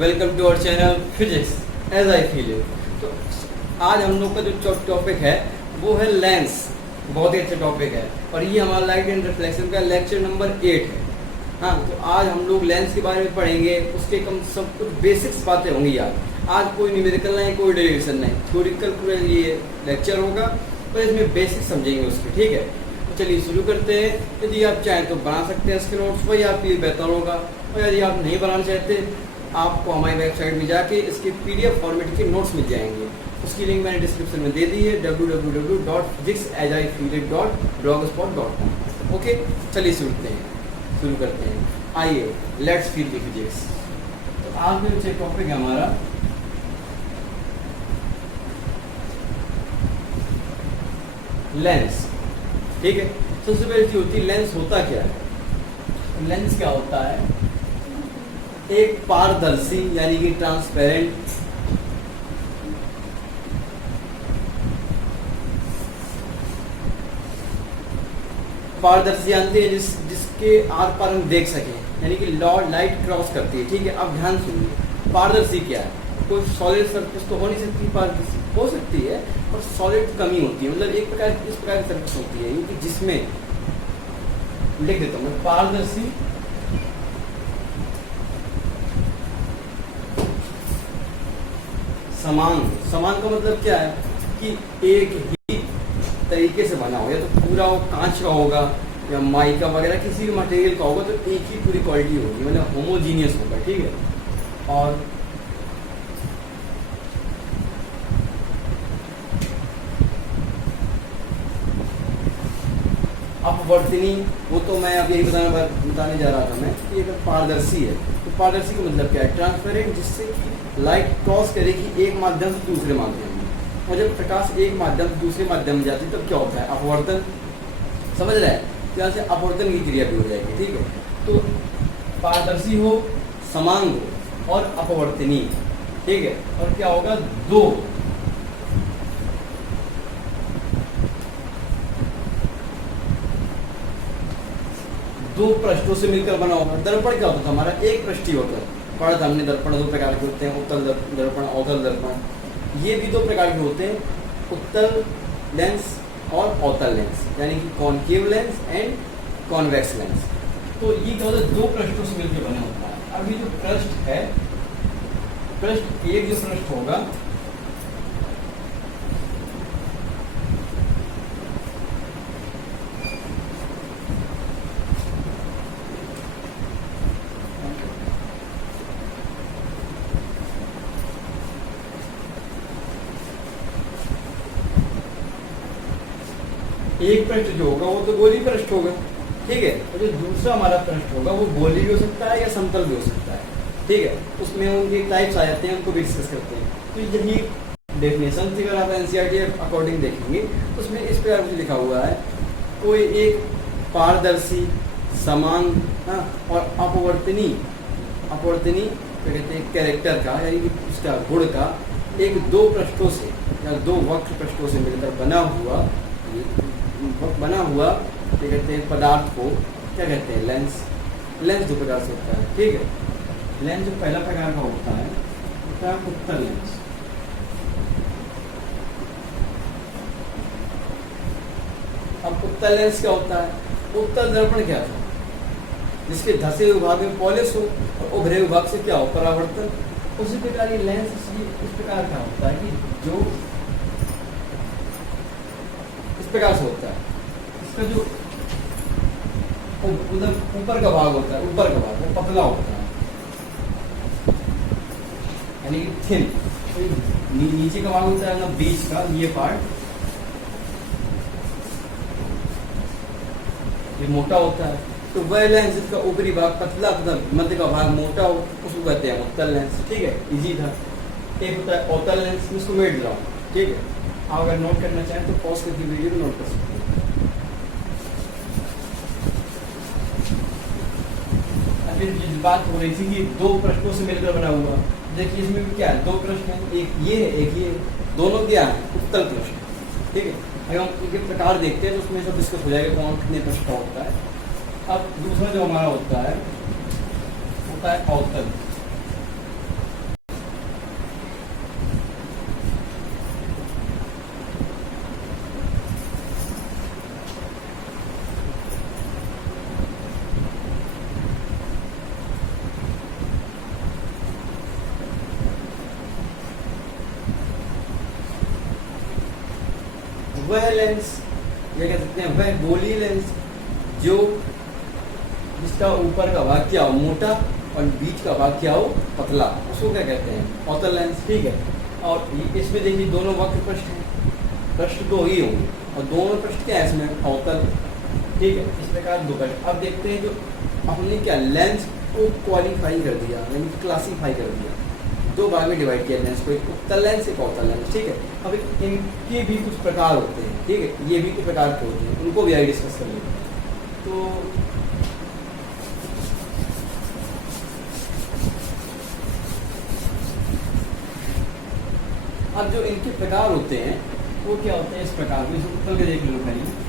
Welcome to our channel physics as I feel it. तो आज हम लोग का जो टॉपिक है वो है लेंस। बहुत ही अच्छा टॉपिक है और ये हमारा लाइट एंड रिफ्लेक्शन का लेक्चर नंबर 8 है। हाँ, तो आज हम लोग लेंस के बारे में पढ़ेंगे। उसके कम सब कुछ बेसिक्स बातें होंगी यार। आज कोई न्यूमेरिकल नहीं, कोई डेरिवेशन नहीं, थ्योरिटिकल पूरा ये लेक्चर होगा तो इसमें बेसिक्स समझेंगे उसके। ठीक है, तो चलिए शुरू करते हैं। यदि आप चाहें तो बना सकते हैं इसके नोट्स, वही आपके लिए बेहतर होगा। और यदि आप नहीं बनाना चाहते, आपको हमारी वेबसाइट में जाके इसके PDF फॉर्मेट के नोट्स मिल जाएंगे। उसकी लिंक मैंने डिस्क्रिप्शन में दे दी है, www.physicsagiFeelIt.blogspot.com। ओके, चलिए शुरू करते हैं। आइए, लेट्स फील द फिजिक्स। तो आज में जो टॉपिक है हमारा लेंस। ठीक है, सबसे पहले क्या होती है लेंस, होता क्या है? लेंस क्या होता है? एक पारदर्शी यानी कि ट्रांसपेरेंट पारदर्शी जानते हैं जिसके आर पार हम देख सकें, यानी कि लाइट क्रॉस करती है। ठीक है, अब ध्यान सुनिए, पारदर्शी क्या है? कोई सॉलिड सरफेस तो हो नहीं सकती, पारदर्शी हो सकती है और सॉलिड कमी होती है। मतलब एक प्रकार इस प्रकार की सरफेस होती है कि जिसमें लिख देता हूँ मैं, पारदर्शी समान का मतलब क्या है कि एक ही तरीके से बना हो, या तो पूरा वो कांच का होगा या माइका वगैरह किसी भी मटेरियल का होगा, तो एक ही पूरी क्वालिटी होगी, मतलब होमोजीनियस होगा। ठीक है, और अपवर्तनी, वो तो मैं अब यही बताने जा रहा था मैं कि अगर पारदर्शी है तो पारदर्शी का मतलब क्या है? ट्रांसपेरेंट, जिससे कि लाइट क्रॉस करेगी एक माध्यम से दूसरे माध्यम में। और जब प्रकाश एक माध्यम से दूसरे माध्यम में जाती है तब क्या होता है? अपवर्तन। समझ रहा है? यहाँ से अपवर्तन की क्रिया भी हो जाएगी। ठीक है, तो पारदर्शी हो, समान हो और अपवर्तनीय। ठीक है, और क्या होगा? दो पृष्ठों से मिलकर बना होगा। दर्पण क्या होता था हमारा? एक पृष्ठीय होता है। पढ़ा था हमने, दर्पण दो प्रकार के होते हैं, उत्तल दर्पण, अवतल दर्पण। ये भी दो प्रकार के होते हैं, उत्तल लेंस और अवतल लेंस, यानी कि concave lens and convex lens. तो ये क्या होता है? दो पृष्ठों से मिलकर बना होता है। अभी जो पृष्ठ है, पृष्ठ एक जो पृष्ठ होगा एक पृष्ठ जो होगा वो तो गोली पृष्ठ होगा। ठीक है, और जो दूसरा हमारा पृष्ठ होगा वो गोली भी हो सकता है या समतल भी हो सकता है। ठीक है, उसमें उनके टाइप्स आ जाते हैं, उनको भी डिस्कस करते हैं। तो यही डेफिनेशन अगर आप NCERT अकॉर्डिंग देखेंगे तो उसमें इस प्रकार से लिखा हुआ है, कोई एक पारदर्शी, समान, हाँ, और अपवर्तनी क्या कहते हैं, कैरेक्टर का, यानी कि उसका गुण का एक दो पृष्ठों से या दो वक्र पृष्ठों से मिलकर बना हुआ क्या कहते हैं पदार्थ को क्या कहते हैं? लेंस दो प्रकार से होता है। ठीक है, लेंस जो पहला प्रकार का होता है उत्तल लेंस। अब उत्तल लेंस क्या होता है? उत्तल दर्पण क्या था? जिसके धसे विभाग में पॉलिश हो और उभरे विभाग से क्या हो? परावर्तन। उसी प्रकार ये लेंस इस प्रकार का होता है कि जो इस प्रकार से होता है। इसका जो उधर ऊपर का भाग होता है, ऊपर का भाग वो पतला होता है, यानी कि थिन। नीचे का भाग होता है ना, बीच का ये पार्ट ये मोटा होता है। तो वह लेंस जिसका ऊपरी भाग पतला तथा मध्य का भाग मोटा हो उसको कहते हैं उत्तल लेंस। ठीक है, इजी था। एक होता है अवतल लेंस, इसको मैं दिलाऊं। ठीक है, आप अगर नोट करना चाहें तो पॉज करके वीडियो को नोट कर सकते हैं। अभी जिस बात हो रही थी कि दो पृष्ठों से मिलकर बना हुआ, देखिए इसमें भी क्या है? दो पृष्ठ हैं, एक ये है एक ये, दोनों क्या है? उत्तल पृष्ठ। ठीक है, अगर हम इनके प्रकार देखते हैं तो उसमें सब डिस्कस हो जाएगा कौन कितने पृष्ठ का होता है। अब दूसरा जो हमारा होता है अवतल। वह लेंस, ये कह सकते हैं वह गोली लेंस जो जिसका ऊपर का भाग क्या हो मोटा और बीच का भाग क्या हो पतला, उसको क्या कहते हैं अवतल लेंस। ठीक है, और इसमें देखिए दोनों वक्र पृष्ठ हैं, पृष्ठ दो ही होंगे और दोनों पृष्ठ क्या है इसमें अवतल। ठीक है, इस प्रकार दो पृष्ठ। अब देखते हैं जो हमने क्या लेंस को क्वालिफाई कर दिया, यानी क्लासीफाई कर दिया, दो भाग में डिवाइड किया लेंस को, एक उत्तल लेंस एक अवतल लेंस। ठीक है, अब इनके भी कुछ प्रकार होते हैं। ठीक है, ये भी कुछ प्रकार के होते हैं, उनको भी आगे डिस्कस कर लेते हैं। तो अब जो इनके प्रकार होते हैं वो क्या होते हैं, इस प्रकार को इसको उत्तल के देख लो पहले।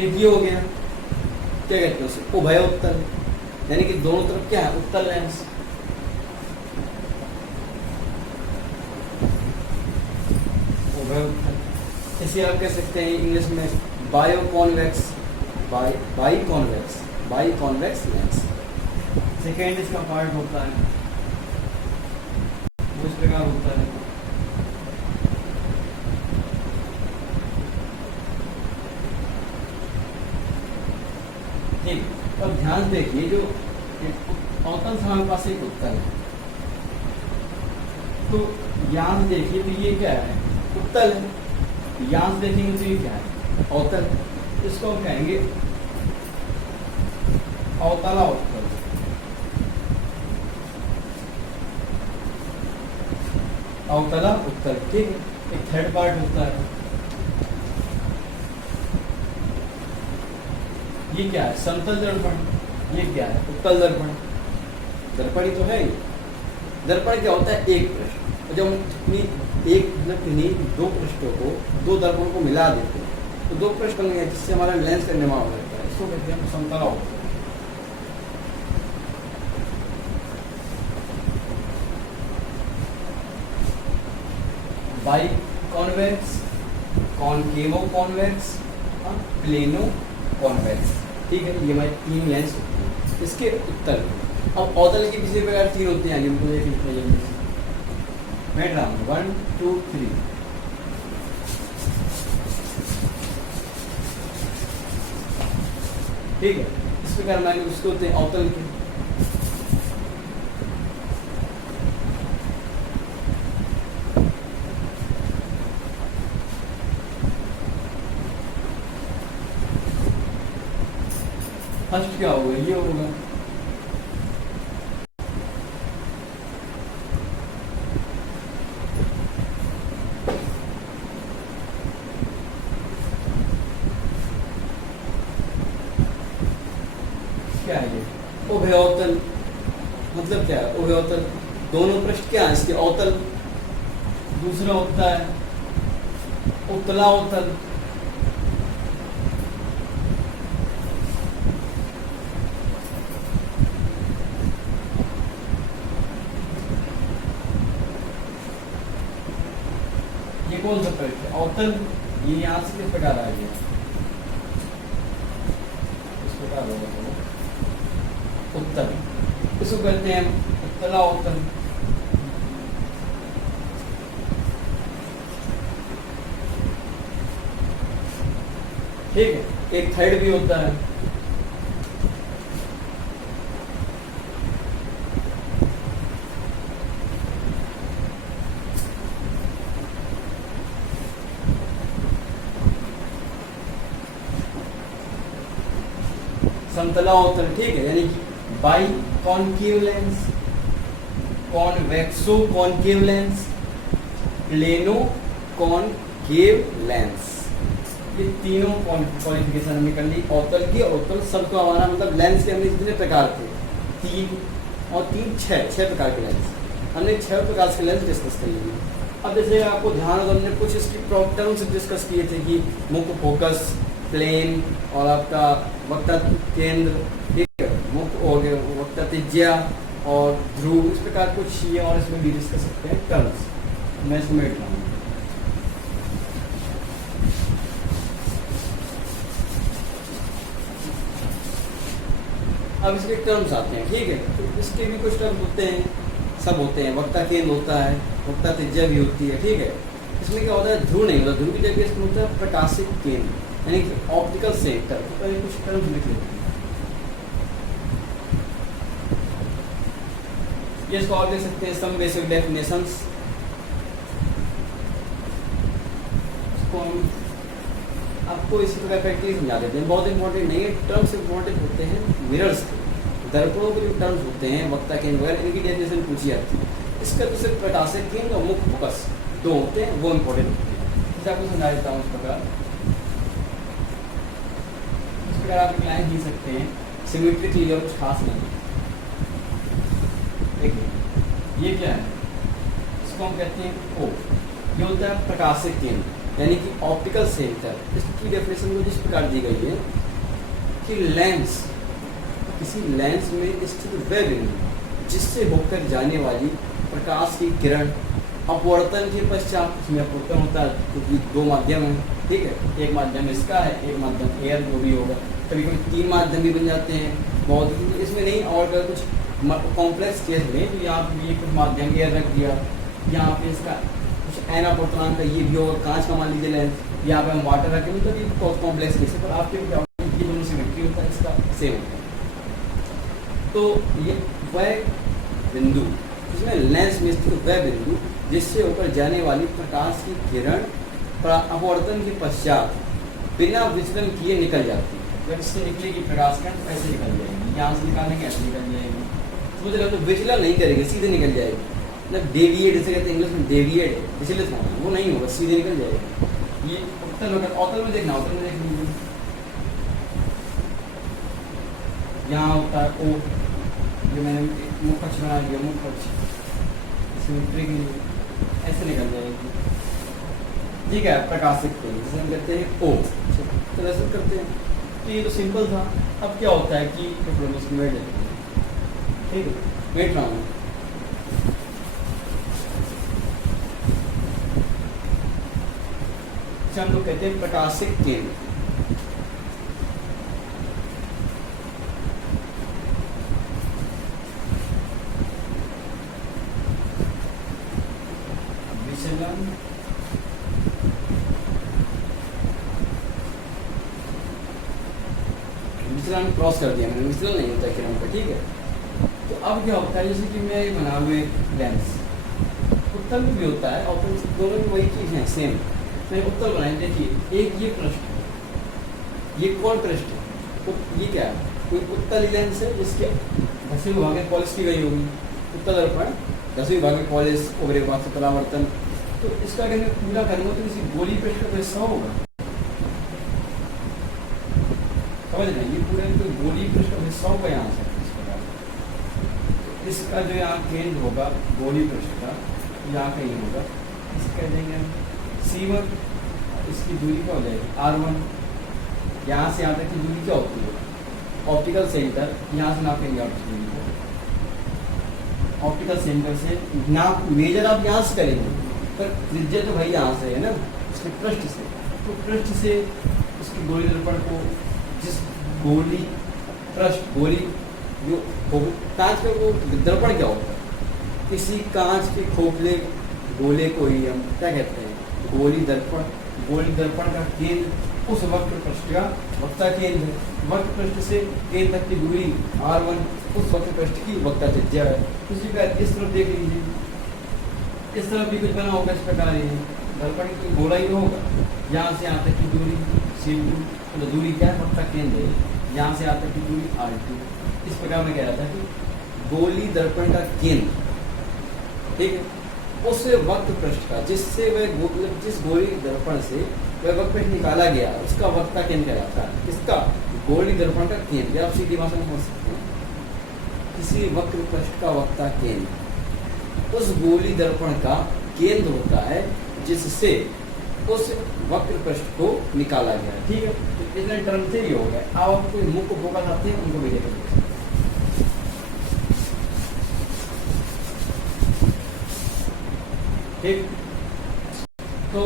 एक ये हो गया, क्या कहते हैं उसे उभय उत्तल, यानी कि दोनों तरफ क्या है उत्तल लेंस। उभय उत्तल, इसे आप कह सकते हैं इंग्लिश में bio convex, by convex lens. Second इसका पार्ट होता है वो इस प्रकार होता है। ठीक, अब ध्यान देखिए जो अवतल था हमारे पास एक उत्तल है, तो यहाँ से देखिए तो ये क्या है उत्तल है, यहाँ से देखेंगे तो ये क्या है अवतल, इसको हम कहेंगे अवतला उत्तल। अवतला उत्तल। ठीक है, एक थर्ड पार्ट होता है, ये क्या है समतल दर्पण, ये क्या है उत्तल दर्पण। दर्पण ही तो है, दर्पण क्या होता है एक पृष्ठ, और जब एक मतलब किन्हीं दो पृष्ठों को दो दर्पणों को मिला देते हैं तो दो पृष्ठ बन गए जिससे हमारा लेंस का निर्माण हो जाता है, इसको कहते हैं समतला उत्तल। By convex, कॉनकेवो convex, plano convex. ठीक है, ये हमारे तीन लेंस होते हैं इसके उत्तल। अब अवतल के किसी प्रकार तीन होते हैं, जिनको देख लेते हैं बैठ रहा हूँ 1 2 3। ठीक है, इस प्रकार हमारे उसके होते हैं अवतल के। फर्स्ट क्या होगा, ये होगा क्या है ये उभयोतल। मतलब क्या है उभयोतल, दोनों पृष्ठ क्या है इसके अवतल। दूसरा होता है उत्तलावतल, ये कौन सा पृष्ठ है अवतल, ये यहाँ से किस प्रकार आ गया, इस प्रकार होगा उत्तल, इसको कहते हैं उत्तलावतल। ठीक है, एक थर्ड भी होता है समतलावतल। ठीक है, यानी by concave lens, कॉन्वेक्सो concave lens, plano concave lens, ये तीनों क्वालिफिकेशन हमने कर ली अवतल की। अवतल सबको हमारा मतलब लेंस के हमने जितने प्रकार थे 3 और 3 6 प्रकार के लेंस, हमने 6 प्रकार के लेंस डिस्कस कर लिए। अब जैसे आपको ध्यान हो, हमने कुछ इसकी टर्म्स डिस्कस किए थे कि मुख्य फोकस, प्लेन और आपका वक्ता केंद्र, ठीक है, मुख्य और वक्ता त्रिज्या और ध्रुव, इस प्रकार कुछ ये और इसमें भी डिस्कस करते हैं टर्म्स। मैं इसमें बैठ रहा हूँ। अब इसके टर्म्स आते हैं, ठीक है। तो इसके भी कुछ टर्म्स होते हैं, सब होते हैं। वक्ता केंद्र होता है, वक्ता त्रिज्या भी होती है, ठीक है। इसमें क्या होता है, ध्रुव नहीं होता, ध्रुव की जगह इसमें होता है प्रकाशिक केंद्र, यानी कि ऑप्टिकल सेंटर। तो पहले कुछ टर्म्स लिख लेते हैं। ये इसको और देख सकते हैं, सम बेसिक डेफिनेशंस। इसको हम आपको इसी प्रकार प्रैक्टिस समझा देते हैं, बहुत इंपॉर्टेंट नहीं है। टर्म्स इंपॉर्टेंट होते हैं मिरर्स के, दर्पणों के जो टर्म्स होते हैं, वक्ता केंद्र वगैरह, इनकी डेफिनेशन पूछी जाती है। इसका तो सिर्फ प्रकाशिक केंद्र और मुख्य फोकस दो होते हैं, वो इंपॉर्टेंट होते हैं। जैसे आपको समझा देता हूँ इस प्रकार आप लाइन खींच सकते हैं, सिमेट्रिकली और कुछ खास नहीं। देखिए ये क्या है, इसको हम कहते हैं ओ। ये होता है प्रकाशिक केंद्र, यानी कि ऑप्टिकल सेंटर। इसकी डेफिनेशन को जिस प्रकार दी गई है कि लेंस, किसी लेंस में स्थित वह बिंदु जिससे होकर जाने वाली प्रकाश की किरण अपवर्तन के पश्चात, इसमें अपवर्तन होता है क्योंकि दो माध्यम है, ठीक है। एक माध्यम इसका है, एक माध्यम एयर जो भी होगा। कभी कभी तीन माध्यम भी बन जाते हैं, बहुत इसमें नहीं। और अगर कुछ कॉम्प्लेक्स केस में तो यहाँ पे ये कुछ माध्यम एयर रख दिया, यहाँ पे इसका कुछ एन अपवर्तनांक का ये भी होगा, कांच का मान लीजिए लेंस, यहाँ पे हम वाटर रखें, मतलब ये बहुत कॉम्प्लेक्स केस है। पर आपके क्या होता है, ये दोनों सिमेट्री होता है, इसका सेम होता है। तो ये वह बिंदु जिसमें लेंस में स्थित वह बिंदु जिससे होकर जाने वाली प्रकाश की किरण अपवर्तन के पश्चात बिना विचलन किए निकल जाती है। जब इससे निकलेगी प्रकाश किरण ऐसे निकल जाएगी, यहाँ से निकालेंगे ऐसे निकल जाएगी। समझ रहे हो, तो विचलन नहीं करेगी, सीधे निकल जाएगी। मतलब डेविएट जैसे कहते हैं इंग्लिश में, डेविएट है, विचलित होना, वो नहीं होगा, सीधे निकल जाएगा। ये उत्तल में, अवतल में देखना, अवतल में देख लीजिए, यहाँ होता है ओ, जो मैंने मुख पक्ष बना दिया, मुख पक्ष सिमेट्री के लिए ऐसे निकल जाएगी, ठीक है। प्रकाशिक के लिए जिसे हम कहते हैं ओ, तो ऐसे करते हैं। तो ये तो सिंपल था। अब क्या होता है कि वेट लेते हैं, ठीक है, वेट रहा हूँ। हम लोग कहते हैं प्रकाशिक केंद्र। विचलन विचलन क्रॉस कर दिया मैंने, विचलन नहीं होता किरण का, ठीक है। तो अब क्या होता है, जैसे कि मैं बना हुए लेंस, उत्तल भी होता है और दोनों में वही चीज़ है, सेम। मैंने उत्तल बनाए, देखिए एक ये पृष्ठ है, ये कौन पृष्ठ है, तो ये क्या है, कोई उत्तल लेंस है जिसके 10वीं विभाग में पॉलिश की गई होगी, उत्तल दर्पण 10वीं विभाग में पॉलिश ओवरे विभाग से परावर्तन। तो इसका अगर मैं पूरा करूँगा तो किसी गोली पृष्ठ का हिस्सा होगा, समझ रहे हैं, ये पूरे तो गोली पृष्ठ का हिस्सा होगा यहाँ से इस प्रकार। तो इसका जो यहाँ केंद्र होगा गोली पृष्ठ का, यहाँ कहीं होगा, इसे कह देंगे हम C1, इसकी दूरी क्या हो जाएगी R1। यहाँ से यहाँ तक की दूरी क्या होती है, ऑप्टिकल सेंटर, यहाँ से नापेंगे ऑप्टिकल दूरी को, ऑप्टिकल सेंटर से नाप मेजर आप यहाँ से करेंगे, पर त्रिज्या तो भाई यहाँ से है ना, इसके पृष्ठ से। तो पृष्ठ से उसकी गोली दर्पण को, जिस गोली पृष्ठ गोली जो कांच का वो दर्पण क्या होता है, किसी कांच के खोखले गोले को ही हम क्या कहते हैं, गोली दर्पण। गोली दर्पण का केंद्र उस वक्र पृष्ठ का वक्ता केंद्र है, वक्र पृष्ठ से केंद्र तक की दूरी R1 उस वक्र पृष्ठ की वक्ता त्रिज्या है। उसी प्रकार इस तरफ देख लीजिए, इस तरफ भी कुछ बना होगा इस प्रकार, ये दर्पण की गोला ही होगा, यहाँ से यहाँ तक की दूरी C2, तो दूरी क्या है, वक्ता केंद्र है, यहाँ से यहाँ तक की दूरी R2। इस प्रकार में कह रहा था कि गोली दर्पण का केंद्र, ठीक है, उस वक्र पृष्ठ का जिससे वह जिस गोली दर्पण से वह वक्र पृष्ठ निकाला गया उसका वक्ता केंद्र कहलाता है। इसका गोली दर्पण का केंद्र, आप सीधी भाषा में समझ सकते हैं, किसी वक्र पृष्ठ का वक्ता केंद्र उस गोली दर्पण का केंद्र होता है जिससे उस वक्र पृष्ठ को निकाला गया, ठीक है। तो इतने टर्म से ही हो गया। अब आप कोई मुख्य फोकस आते हैं, उनको भी देखेंगे। ठीक, तो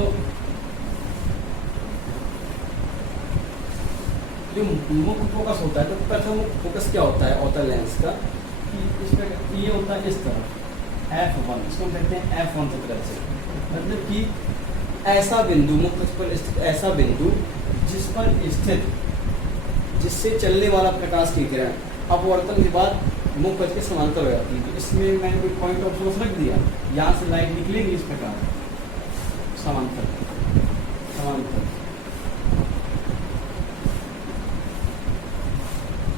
जो जो मुख्य फोकस होता है, तो प्रथम मुख्य फोकस क्या होता है अवतल लेंस का, कि इसका ये होता है इस तरफ F1, इसको हम कहते हैं F1 की तरफ से, मतलब कि ऐसा बिंदु, मुख्य अक्ष पर स्थित ऐसा बिंदु जिस पर स्थित, जिससे चलने वाला प्रकाश की किरण अपवर्तन के बाद मुख्य अक्ष के समांतर हो जाती है। तो इसमें मैंने कोई पॉइंट ऑफ सोर्स रख दिया, यहाँ से लाइट निकलेगी इस प्रकार समांतर समांतर।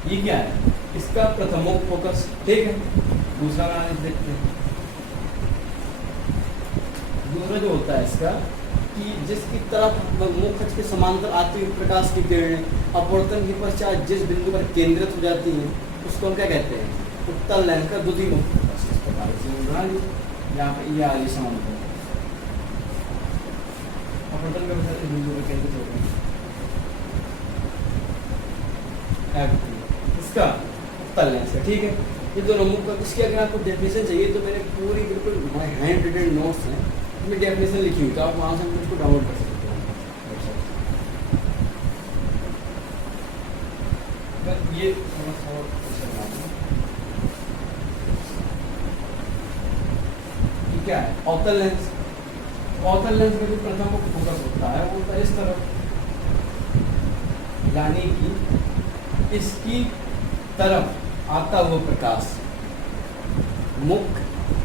ये क्या है, इसका प्रथम मुख्य फोकस, ठीक है। दूसरा नाम देखते हैं। दूसरा जो होता है इसका, कि जिसकी तरफ मुख्य अक्ष के समांतर आती हुई प्रकाश की किरणें अपवर्तन के पश्चात जिस बिंदु पर केंद्रित हो जाती हैं, उसको हम क्या कहते हैं, उत्तल लेंस का द्वितीय मुख्य फोकस। इस प्रकार से यहाँ पे ये आ रही समांतर अपवर्तन के पश्चात इस बिंदु पर केंद्रित हो गई, इसका उत्तल लेंस का, ठीक है। ये दोनों मुख्य, इसकी अगर आपको डेफिनेशन चाहिए तो मैंने पूरी बिल्कुल माय हैंड रिटन नोट्स हैं, इसमें डेफिनेशन लिखी हुई, तो आप वहाँ से उसको डाउनलोड कर सकते हैं। ये क्या है अवतल लेंस। अवतल लेंस में जो प्रथम मुख्य फोकस होता है वो होता है इस तरफ, यानी कि इसकी तरफ आता हुआ प्रकाश मुख्य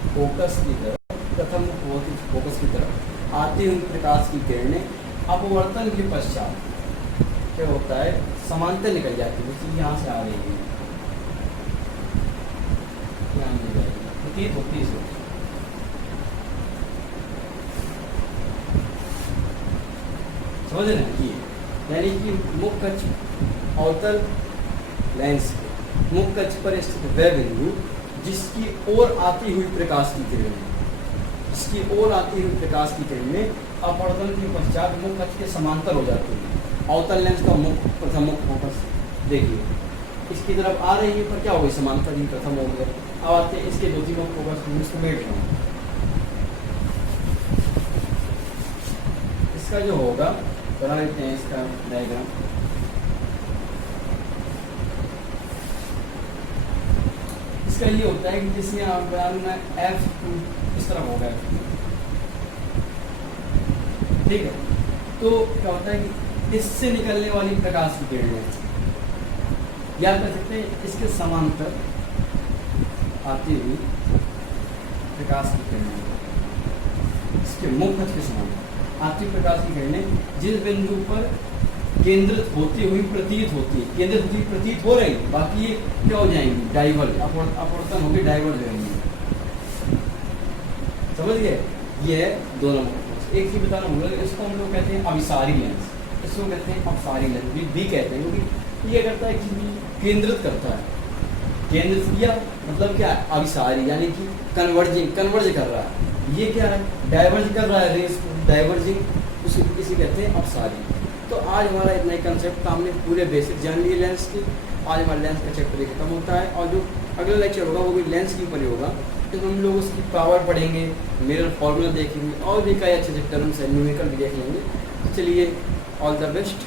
फोकस की तरफ, प्रथम फोकस की तरफ आती हुई प्रकाश की किरणें अपवर्तन के पश्चात क्या होता है, समांतर निकल जाती है, जैसे यहाँ से आ रही है, यहाँ निकल जाएगी, प्रतीत होती है। समझ रहे हैं कि यानी कि मुख्य अक्ष अवतल लेंस के मुख्य अक्ष पर स्थित वह बिंदु जिसकी ओर आती हुई प्रकाश की किरणें, जिसकी ओर आती हुई प्रकाश की किरणें अपवर्तन के पश्चात मुख्य अक्ष के समांतर हो जाती है। अवतल लेंस का प्रथम मुख्य फोकस देखिए, इसकी तरफ आ रही है पर क्या हो गई, समांतर ही प्रथम हो गया। अब आते हैं इसके द्वितीय मुख्य फोकस, इसको मेट रहा हूँ। इसका जो होगा बना लेते हैं इसका डायग्राम। इसका ये होता है कि जिसमें आप बनाना F2 इस तरह होगा, ठीक है। तो क्या होता है कि इससे निकलने वाली प्रकाश की किरणें या कह सकते हैं इसके समांतर आती हुई प्रकाश की किरणें, इसके मुख्य अक्ष के समांतर आती प्रकाश की किरणें जिस बिंदु पर केंद्रित होती हुई प्रतीत होती है, केंद्रित होती प्रतीत हो रही, बाकी ये क्या हो जाएंगी, डाइवर्ज, अपवर्तन होकर डाइवर्ज हो जाएंगी। समझ गए, ये दोनों। एक चीज बताना भूल गया, इसको हम लोग कहते हैं अभिसारी लेंस, इसको कहते हैं अपसारी लेंस भी कहते हैं, क्योंकि ये करता है कि केंद्रित करता है, केंद्रित किया मतलब क्या है, अभिसारी यानी कि कन्वर्ज कर रहा है। ये क्या है, डाइवर्ज कर रहा है रेस, डाइवर्जिंग उसी किसी कहते हैं अपसारी। तो आज हमारा इतना ही कंसेप्ट, हमने पूरे बेसिक जान लिए लेंस की। आज हमारा लेंस का चैप्टर खत्म होता है, और जो अगला लेक्चर होगा वो भी लेंस के ऊपर ही होगा। तो हम लोग उसकी पावर पढ़ेंगे, मिरर फॉर्मूला देखेंगे, और भी कई अच्छे अच्छे टर्म्स है, न्यूमेरिकल भी देख लेंगे। तो चलिए, ऑल द बेस्ट।